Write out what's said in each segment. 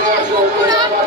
Vamos Pura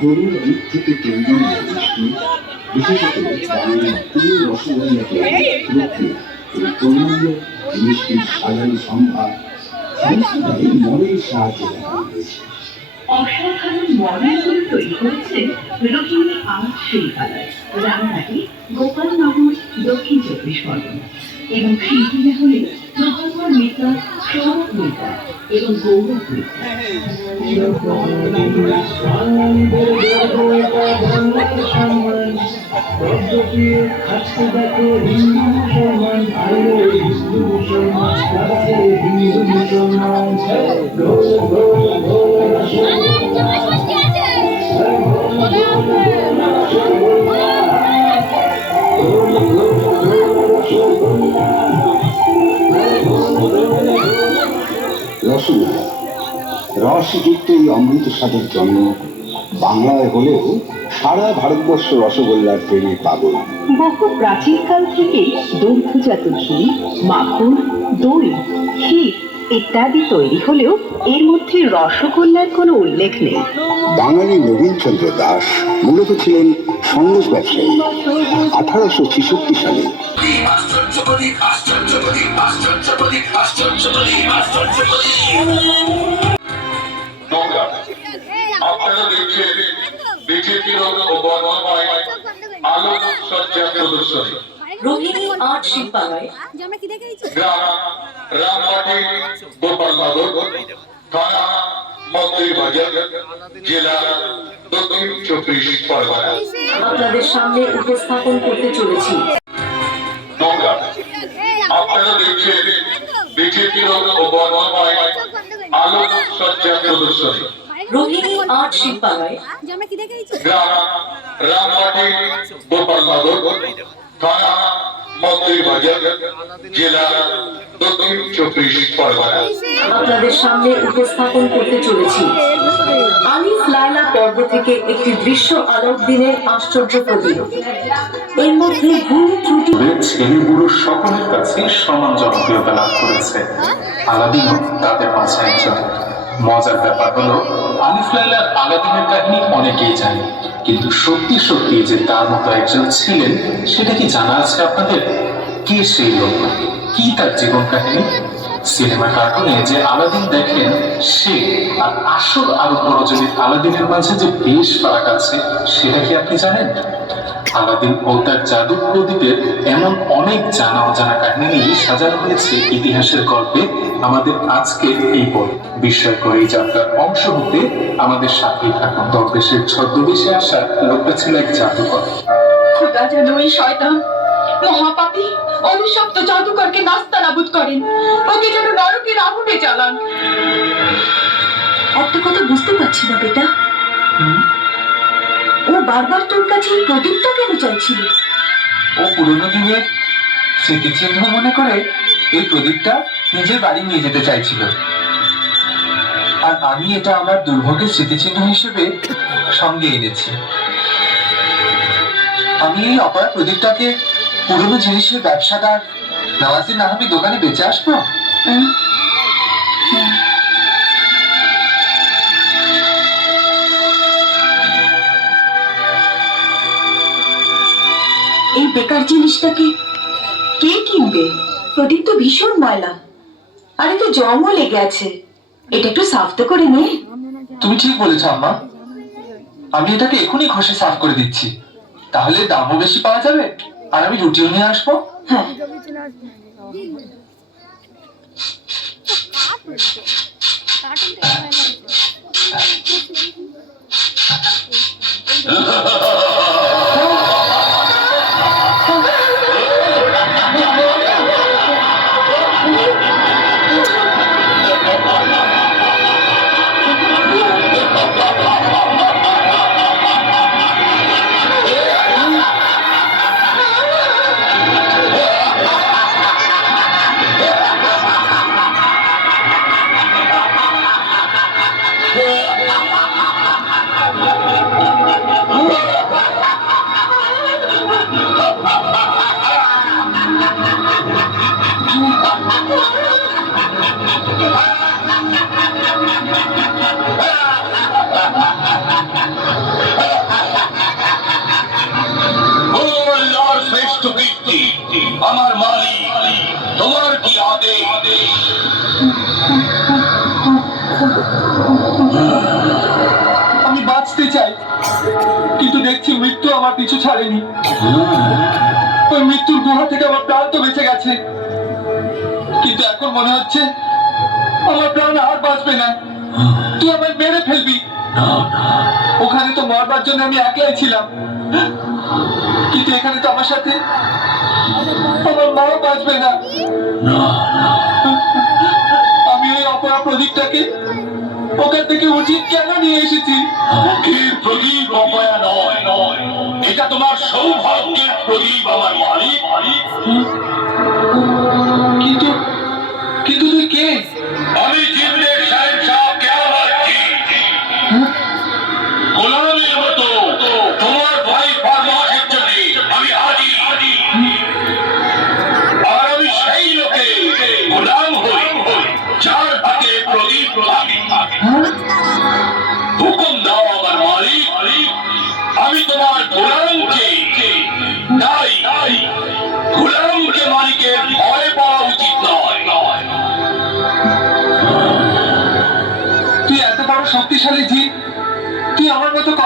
গরুর দিক থেকে কেন্দ্রীয় দৃষ্টি বিশেষত বাংলার প্রিয় রসগোল্লাকে রক্ষে এবং অন্যান্য মিষ্টির সাজানো সম্ভার সমস্তটাই মনের সাহায্যে তৈরি করেছে রোহিণী আর্ট শিল্পালয়। রামঘাটি গোপালনগর দক্ষিণ চব্বিশ পরগনা। এবং শিল্পীরা হলেন প্রভাকর মিত্র সৌরভ মিত্র এবং গৌরব মিত্র। রসগোল্লা রসযুক্ত এই অমৃত স্বাদের জন্য বাংলায় হলেও সারা ভারতবর্ষ রসগোল্লার প্রেমে পাগল। বহু প্রাচীনকাল থেকে দুগ্ধজাত ঘি, মাখন, দই, ক্ষীর ইত্যাদি তৈরি হলেও এর মধ্যে রসগোল্লার কোনো উল্লেখ নেই। বাঙালি নবীনচন্দ্র দাস মূলত ছিলেন সন্ন্যাস ব্যবসায়ী। আঠারোশো ছেষট্টি সালে আপনারা দেখছেন বিজেপির বর্ণময় আলোকসজ্জা প্রদর্শনী। রোহিণী আর্ট শিল্পালয় রামবাটি গোপালনগর থানা মন্ত্রীবাজার জেলা দক্ষিণ চব্বিশ পরগনা। আপনাদের সামনে উপস্থাপন করতে চলেছি। আপনারা দেখছেন বিজেপির বর্ণময় আলোকসজ্জা প্রদর্শনী। রোহিণী আর্ট শিল্পালয় আমরা কি দেখেছি? রামবাটি গোপালনগর থানা জেলা দক্ষিণ চব্বিশ পরগনা আপনাদের সামনে উপস্থাপন করতে চলেছি। আলিফ পর্ব থেকে একটি দৃশ্য আলোক দিনের আশ্চর্য এর মধ্যে ভুল ত্রুটি বুড়ো সকলের কাছে সমান জনপ্রিয়তা লাভ করেছে। আলাদিনও তাদের মাঝে একজন। মজার ব্যাপার হলো লাইলার আলাদিনের কাহিনী অনেকেই জানে। কিন্তু সত্যি সত্যি যে তার মতো একজন ছিলেন, সেটা কি জানা আছে আপনাদের? কে সেই লোক? কি তার জীবন কাহিনী? সিনেমা কার্টুনে যে আলাদিন দেখেন, সে আর আসল আরও বড় যদি আলাদিনের মাঝে যে বেশ ফারাক আছে, সেটা কি আপনি জানেন? আলাদিন ও তার জাদু প্রদীপের এমন অনেক জানা অজানা কাহিনী নিয়ে সাজানো হয়েছে ইতিহাসের গল্পে আমাদের আজকের এই বই বিষয় করে এই যাত্রার অংশ হতে আমাদের সাথেই থাকুন। দরবেশের ছদ্মবেশে আসা লোকটা ছিল এক জাদুকর। খোদা যেন ওই শয়তান মহাপাপী অভিশপ্ত জাদুকরকে নাস্তা নাবুদ করেন। ওকে যেন নরকের আগুনে জ্বালান। একটা কথা বুঝতে পারছি না বেটা। হুম, ও বারবার তোর কাছে এই প্রদীপটা কেন চাইছিল? ও পুরোনো দিনের স্মৃতিচিহ্ন মনে করে এই প্রদীপটা নিজের বাড়ি নিয়ে যেতে চাইছিল। আর আমি এটা আমার দুর্ভোগের স্মৃতিচিহ্ন হিসেবে সঙ্গে এনেছি। আমি এই অপরাধ প্রদীপটাকে পুরনো জিনিসের ব্যবসাদার নওয়াজির নাহামি দোকানে বেঁচে আসব? বেকার জিনিসটাকে। কে কিনবে? প্রদীপ তো ভীষণ ময়লা। আরে তো জমও লেগে আছে। এটা একটু সাফ তো করে নে। তুমি ঠিক বলেছ আম্মা। আমি এটাকে এখনই ঘষে সাফ করে দিচ্ছি। তাহলে দামও বেশি পাওয়া যাবে আর আমি রুটিও নিয়ে আসব। হ্যাঁ। মৃত্যু আমার পিছু ছাড়েনি। ওই মৃত্যুর গুহা থেকে আমার প্রাণ তো বেঁচে গেছে। কিন্তু এখন মনে হচ্ছে আমার প্রাণ আর বাঁচবে না। তুই আমায় মেরে ফেলবি। ওখানে তো মরবার জন্য আমি একলাই ছিলাম। কিন্তু এখানে তো আমার সাথে আমার মাও বাঁচবে না। আমি ওই অপরা প্রদীপটাকে ওখান থেকে উচিত কেন নিয়ে এসেছি? মুখের প্রদীপ অপয়া নয়। নয় এটা তোমার সৌভাগ্যের প্রদীপ আমার মালিক। কিন্তু কিন্তু তুই কে?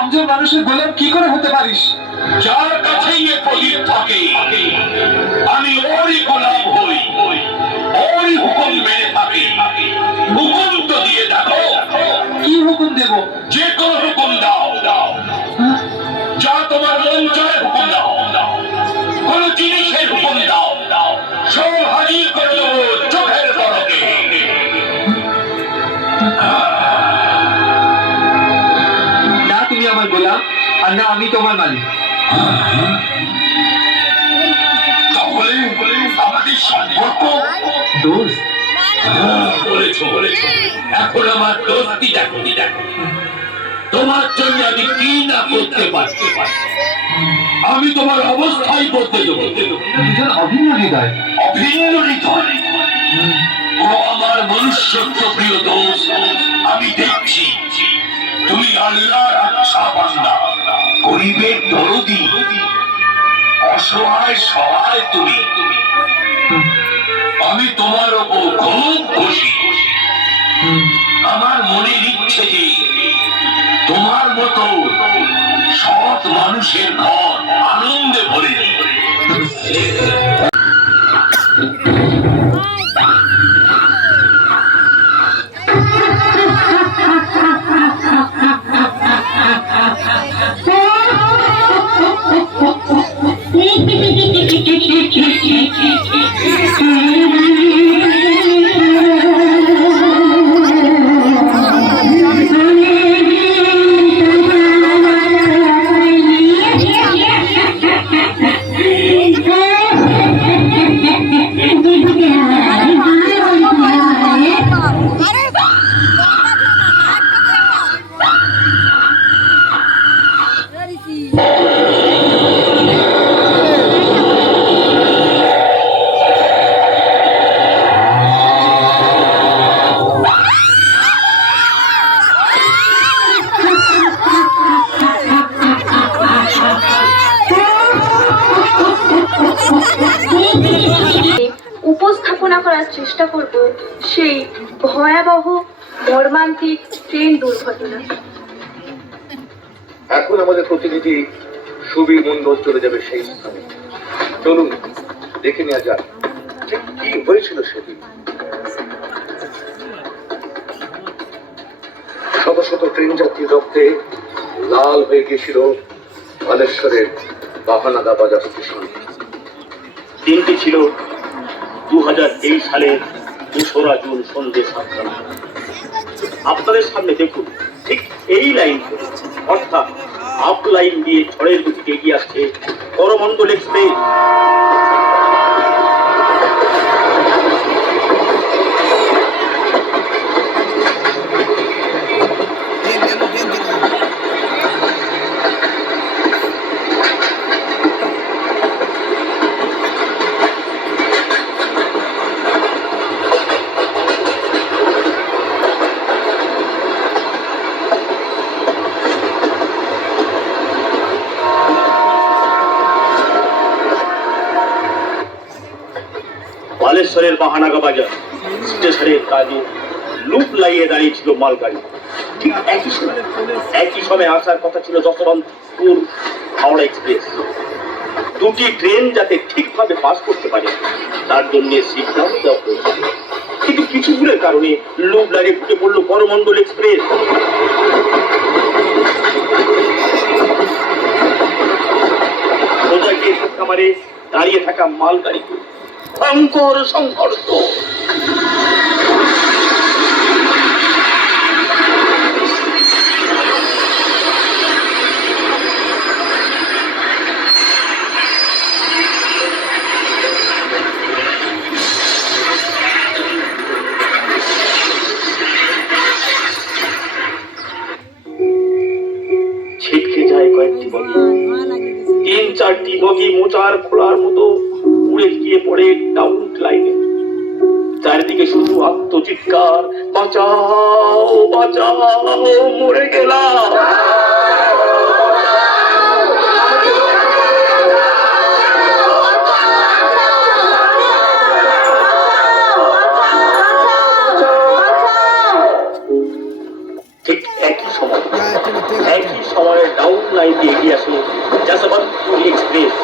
কমজোর মানুষের গোলাম কি করে হতে পারিস? যার কাছেই এ প্রদীপ থাকে আমি ওরই গোলাম হই ওরই হুকুম মেনে থাকি। হুকুম তো দিয়ে দেখো। কি হুকুম দেব? যে কোনো হুকুম দাও। দাও যা তোমার মন চায় হুকুম দাও। কোন জিনিসের হুকুম আমার গোলাম আর না আমি তোমার মালিক। তাহলে আমাদের সম্পর্ক দোষ? বলেছ বলেছ। এখন আমার দোস্তি দেখো দেখো। তোমার জন্য আমি কি না করতে পারতে আমি তোমার অবস্থাই বলতে দেবো। অভিন্ন হৃদয়। অভিন্ন হৃদয়। ও আমার মনুষ্যত্ব প্রিয় দোষ আমি দেখছি। তুমি আল্লাহর আচ্ছা বান্দা, গরিবের দরদি, অসহায় সহায় তুমি। আমি তোমার ওপর খুব খুশি। আমার মনে ইচ্ছে যে তোমার মতো সৎ মানুষের ঘর আনন্দে মর্মান্তিক ট্রেন দুর্ঘটনা। এখন আমাদের প্রতিনিধি সুবীর মন্ডল চলে যাবে সেই স্থানে। চলুন, দেখে নেওয়া যাক ঠিক কি হয়েছিল সেদিন। শত শত ট্রেন যাত্রীর রক্তে লাল হয়ে গিয়েছিল বালেশ্বরের বাহানাদা বাজার স্টেশন। দিনটি ছিল দু সালের দোসরা জুন সন্ধ্যে সাতটা। আপনাদের সামনে দেখুন, ঠিক এই লাইন অর্থাৎ আপ লাইন দিয়ে ঝড়ের গতিতে এগিয়ে আসছে করমণ্ডল এক্সপ্রেস বালেশ্বরের বাহানাগা বাজার। স্টেশনের কাজে লুপ লাগিয়ে দাঁড়িয়েছিল মালগাড়ি। ঠিক একই সময় একই সময় আসার কথা ছিল যশবন্তপুর হাওড়া এক্সপ্রেস। দুটি ট্রেন যাতে ঠিকভাবে পাস করতে পারে, তার জন্য সিগন্যাল দেওয়া হয়েছিল কিন্তু কিছু ভুলের কারণে লুপ লাগিয়ে ঢুকে পড়ল করমণ্ডল এক্সপ্রেস। সোজা গিয়ে ধাক্কা মারে দাঁড়িয়ে থাকা মালগাড়ি ভয়ঙ্কর সংঘর্ষ। ছিটকে যায় কয়েকটি বগি তিন চারটি বগি মোচার খোলার মতো উড়ে গিয়ে পড়ে ডাউন লাইনে চারিদিকে শুধু আত্মচিৎকার বাঁচাও বাঁচাও মরে গেলাম। ঠিক একই সময় একই সময়ে ডাউন লাইন দিয়ে এগিয়ে আসে যশবন্তপুর এক্সপ্রেস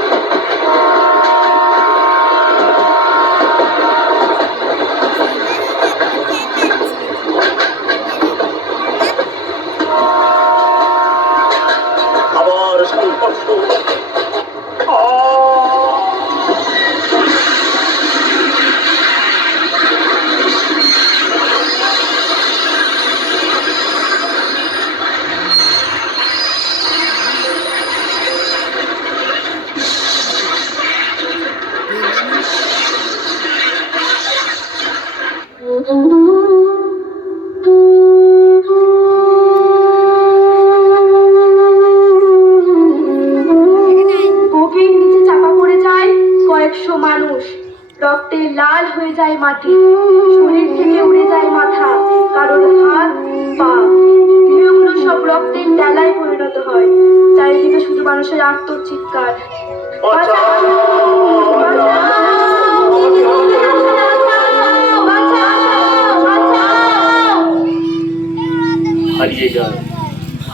হারিয়ে যায়।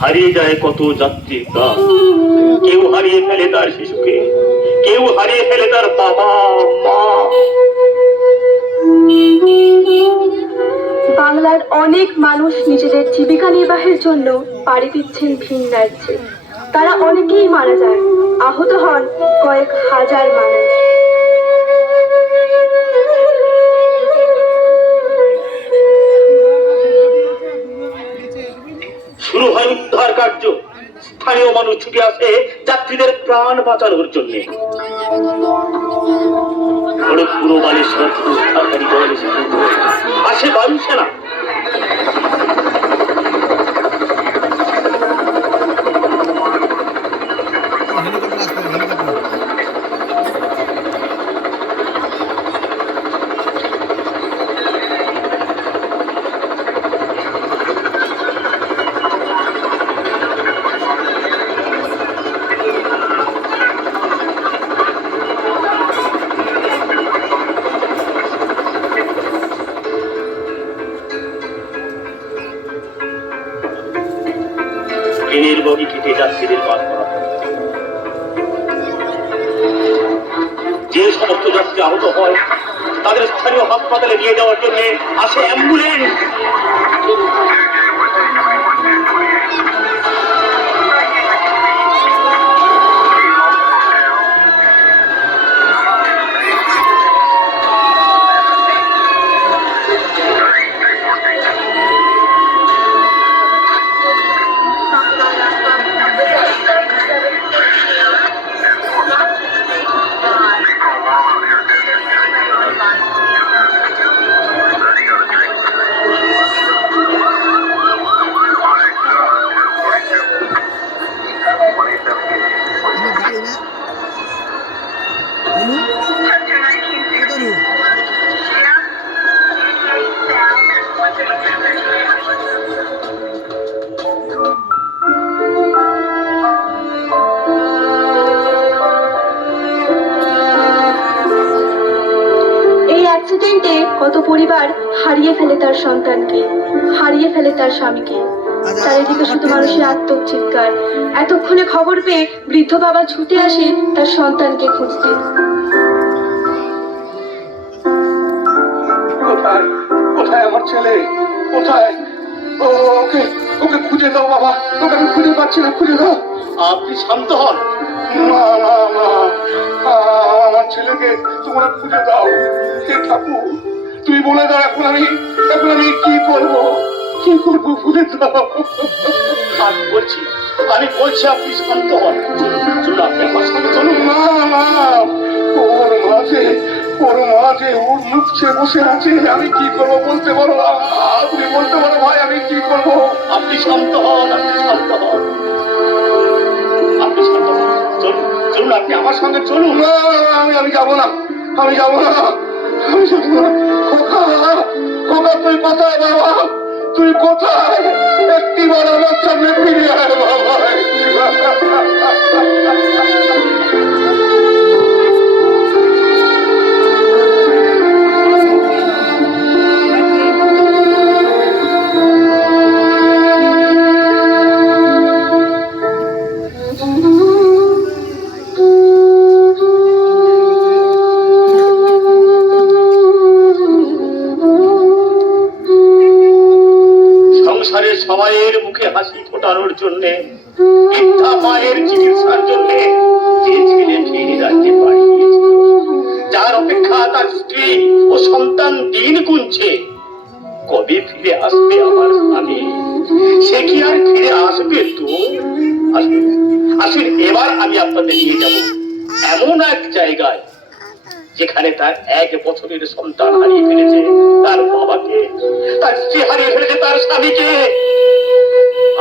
হারিয়ে যায় কত যাত্রীর প্রাণ কেউ হারিয়ে ফেলে তার শিশুকে, কেউ হারিয়ে ফেলে তার বাবা, মা। বাংলার অনেক মানুষ নিজেদের জীবিকা নির্বাহের জন্য পাড়ি দিচ্ছেন ভিন রাজ্যে। তারা অনেকেই মারা যায় আহত হন কয়েক হাজার মানুষ। শুরু হয় উদ্ধার কার্য। স্থানীয় মানুষ ছুটে আসে যাত্রীদের প্রাণ বাঁচানোর জন্য। খড়গপুর বালেশ্বর আসে বায়ুসেনা। অ্যাক্সিডেন্টে কত পরিবার হারিয়ে ফেলে তার সন্তানকে, হারিয়ে ফেলে তার স্বামীকে। চারিদিকে শুধু মানুষের আত্মক চিৎকার এতক্ষণে খবর পেয়ে বৃদ্ধ বাবা ছুটে আসে তার সন্তানকে খুঁজতে। কোথায়? আমার ছেলে? কোথায়? ওকে ওকে খুঁজে দাও বাবা। ওকে আমি খুঁজে পাচ্ছি না, খুঁজে দাও। আপনি শান্ত হন। আমার ছেলেকে তোমরা খুঁজে দাও। হে ঠাকুর তুই বলে দাও এখন আমি এখন আমি কি করব? কি করব বলে দাও। আমি বলছি আমি বলছি আপনি শান্ত হন। চলুন আপনি আমার সঙ্গে চলুন। না না ওর মাঝে ওর মাঝে ওর লুকছে বসে আছে আমি কি করব বলতে পারো চলুন, না, আমি আমি যাব না, আমি যাব না, আমি যাব না। খোকা খোকা, তুই কোথায় বাবা? তুই কোথায়? একটিবার আমার সামনে ফিরে আয় বাবা। ফোটানোর জন্য মায়ের চিকিৎসার জন্য যে ছেলে ফিরে রাজ্যে যার অপেক্ষা তার স্ত্রী ও সন্তান দিন গুনছে, কবে ফিরে আসবে আমার স্বামী? সে কি আর ফিরে আসবে তো? আসুন, এবার আমি আপনাদের নিয়ে যাব এমন এক জায়গায়, যেখানে তার এক বছরের সন্তান হারিয়ে ফেলেছে, তার বাবাকে, তার স্ত্রী হারিয়ে ফেলেছে তার স্বামীকে।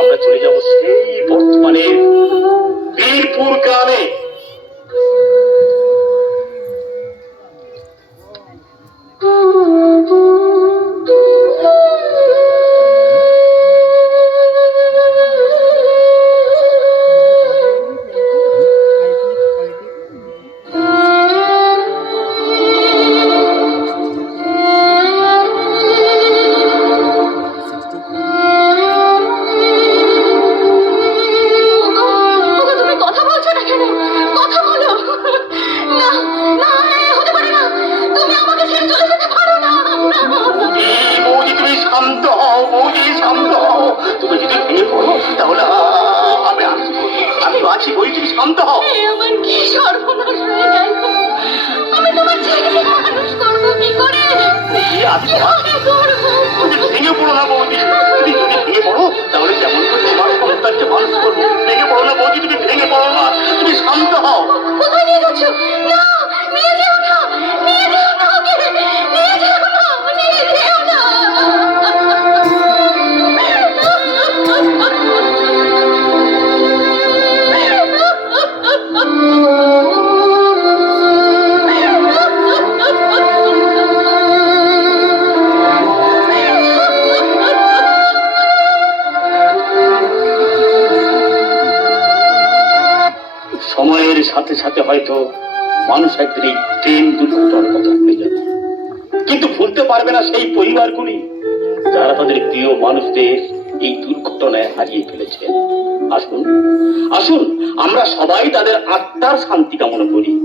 আমরা চলে যাব সেই বর্তমানে বীরপুর গ্রামে। ওগো, একদিন এই ট্রেন দুর্ঘটনার কথা ভুলে যাবে। কিন্তু ভুলতে পারবে না সেই পরিবারগুলি। যারা তাদের প্রিয় মানুষদের এই দুর্ঘটনায় হারিয়ে ফেলেছে। আসুন আসুন, আমরা সবাই তাদের আত্মার শান্তি কামনা করি।